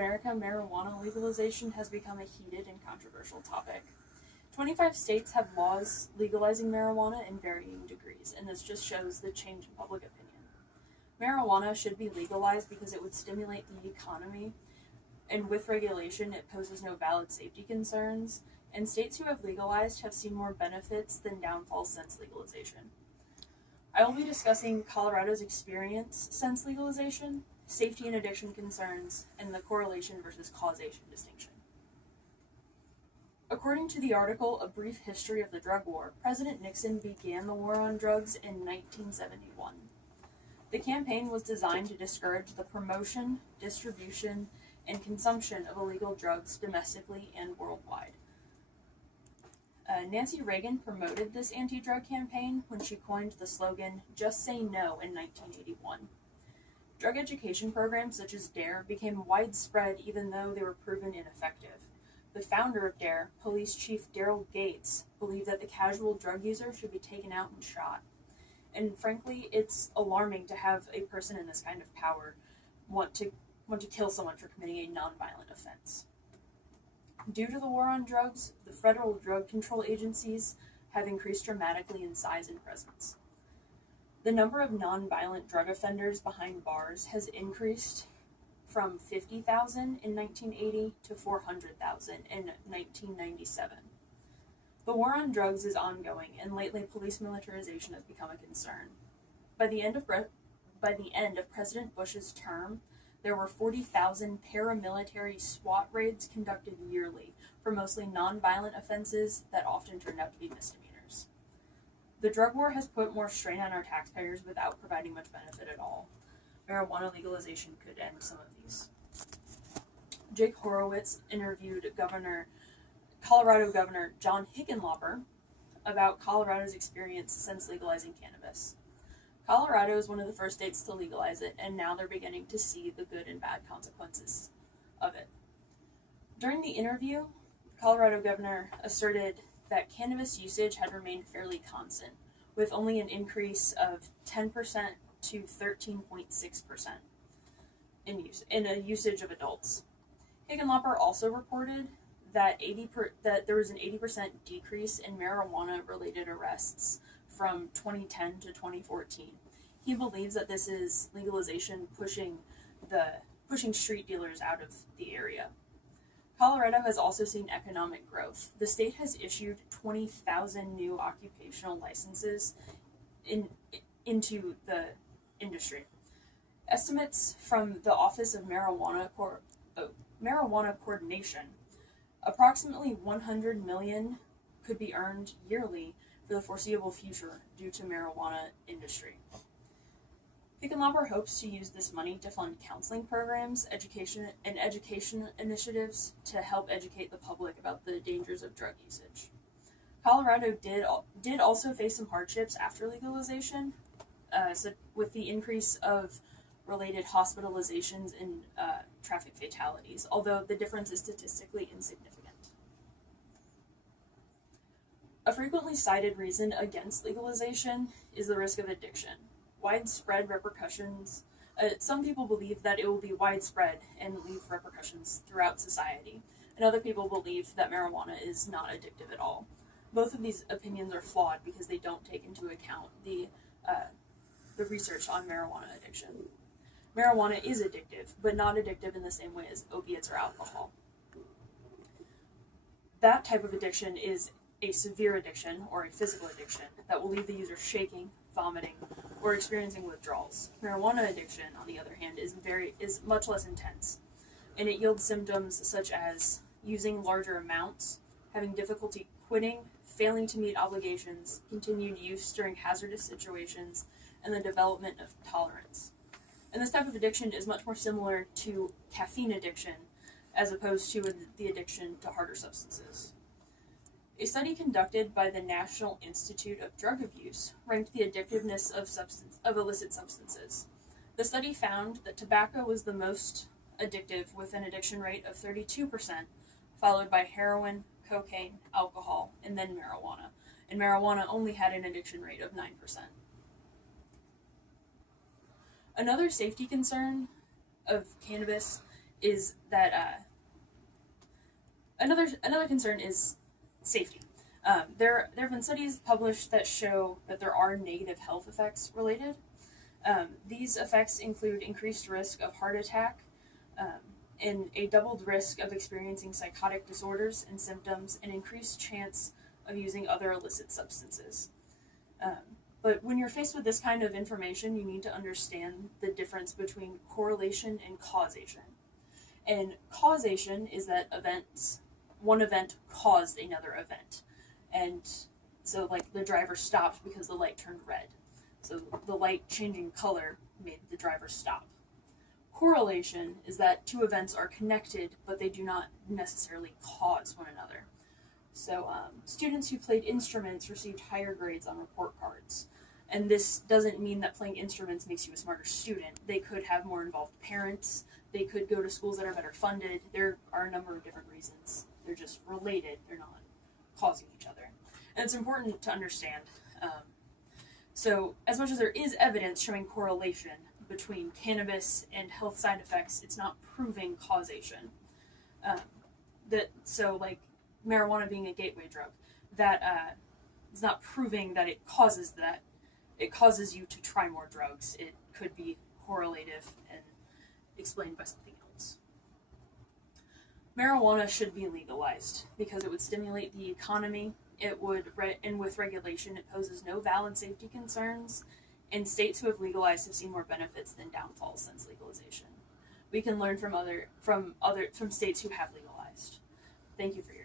America, marijuana legalization has become a heated and controversial topic. 25 states have laws legalizing marijuana in varying degrees, and this just shows the change in public opinion. Marijuana should be legalized because it would stimulate the economy, and with regulation, it poses no valid safety concerns, and states who have legalized have seen more benefits than downfalls since legalization. I will be discussing Colorado's experience since legalization, safety and addiction concerns, and the correlation versus causation distinction. According to the article A Brief History of the Drug War, President Nixon began the war on drugs in 1971. The campaign was designed to discourage the promotion, distribution, and consumption of illegal drugs domestically and worldwide. Nancy Reagan promoted this anti-drug campaign when she coined the slogan, "Just Say No," in 1981. Drug education programs such as DARE became widespread even though they were proven ineffective. The founder of DARE, Police Chief Daryl Gates, believed that the casual drug user should be taken out and shot. And frankly, it's alarming to have a person in this kind of power want to kill someone for committing a nonviolent offense. Due to the war on drugs, the federal drug control agencies have increased dramatically in size and presence. The number of nonviolent drug offenders behind bars has increased from 50,000 in 1980 to 400,000 in 1997. The war on drugs is ongoing, and lately police militarization has become a concern. By the end of President Bush's term, there were 40,000 paramilitary SWAT raids conducted yearly for mostly nonviolent offenses that often turned out to be misdemeanors. The drug war has put more strain on our taxpayers without providing much benefit at all. Marijuana legalization could end some of these. Jake Horowitz interviewed Colorado Governor John Hickenlooper about Colorado's experience since legalizing cannabis. Colorado is one of the first states to legalize it, and now they're beginning to see the good and bad consequences of it. During the interview, Colorado governor asserted that cannabis usage had remained fairly constant, with only an increase of 10% to 13.6% in a usage of adults. Hickenlooper also reported that there was an 80% decrease in marijuana-related arrests from 2010 to 2014. He believes that this is legalization pushing street dealers out of the area. Colorado has also seen economic growth. The state has issued 20,000 new occupational licenses into the industry. Estimates from the Office of Marijuana Coordination, approximately $100 million could be earned yearly for the foreseeable future due to marijuana industry. Hickenlooper hopes to use this money to fund counseling programs, education initiatives to help educate the public about the dangers of drug usage. Colorado did also face some hardships after legalization, so with the increase of related hospitalizations and traffic fatalities, although the difference is statistically insignificant. A frequently cited reason against legalization is the risk of addiction. Widespread repercussions. Some people believe that it will be widespread and leave repercussions throughout society, and other people believe that marijuana is not addictive at all. Both of these opinions are flawed because they don't take into account the research on marijuana addiction. Marijuana is addictive, but not addictive in the same way as opiates or alcohol. That type of addiction is a severe addiction or a physical addiction that will leave the user shaking, vomiting, or experiencing withdrawals. Marijuana addiction, on the other hand, is much less intense, and it yields symptoms such as using larger amounts, having difficulty quitting, failing to meet obligations, continued use during hazardous situations, and the development of tolerance. And this type of addiction is much more similar to caffeine addiction as opposed to the addiction to harder substances. A study conducted by the National Institute of Drug Abuse ranked the addictiveness of illicit substances. The study found that tobacco was the most addictive with an addiction rate of 32%, followed by heroin, cocaine, alcohol, and then marijuana. And marijuana only had an addiction rate of 9%. Another safety concern of cannabis is that another concern is safety. There have been studies published that show that there are negative health effects related. These effects include increased risk of heart attack, and a doubled risk of experiencing psychotic disorders and symptoms, and increased chance of using other illicit substances. But when you're faced with this kind of information, you need to understand the difference between correlation and causation. And causation is that one event caused another event. And so, like, the driver stopped because the light turned red. So the light changing color made the driver stop. Correlation is that two events are connected, but they do not necessarily cause one another. So students who played instruments received higher grades on report cards. And this doesn't mean that playing instruments makes you a smarter student. They could have more involved parents. They could go to schools that are better funded. There are a number of different reasons. They're just related. They're not causing each other. And it's important to understand. So as much as there is evidence showing correlation between cannabis and health side effects, it's not proving causation. So like marijuana being a gateway drug, that is not proving that it causes that. It causes you to try more drugs. It could be correlative and explained by something else. Marijuana should be legalized because it would stimulate the economy. It would, and with regulation, it poses no valid safety concerns. And states who have legalized have seen more benefits than downfalls since legalization. We can learn from states who have legalized. Thank you for your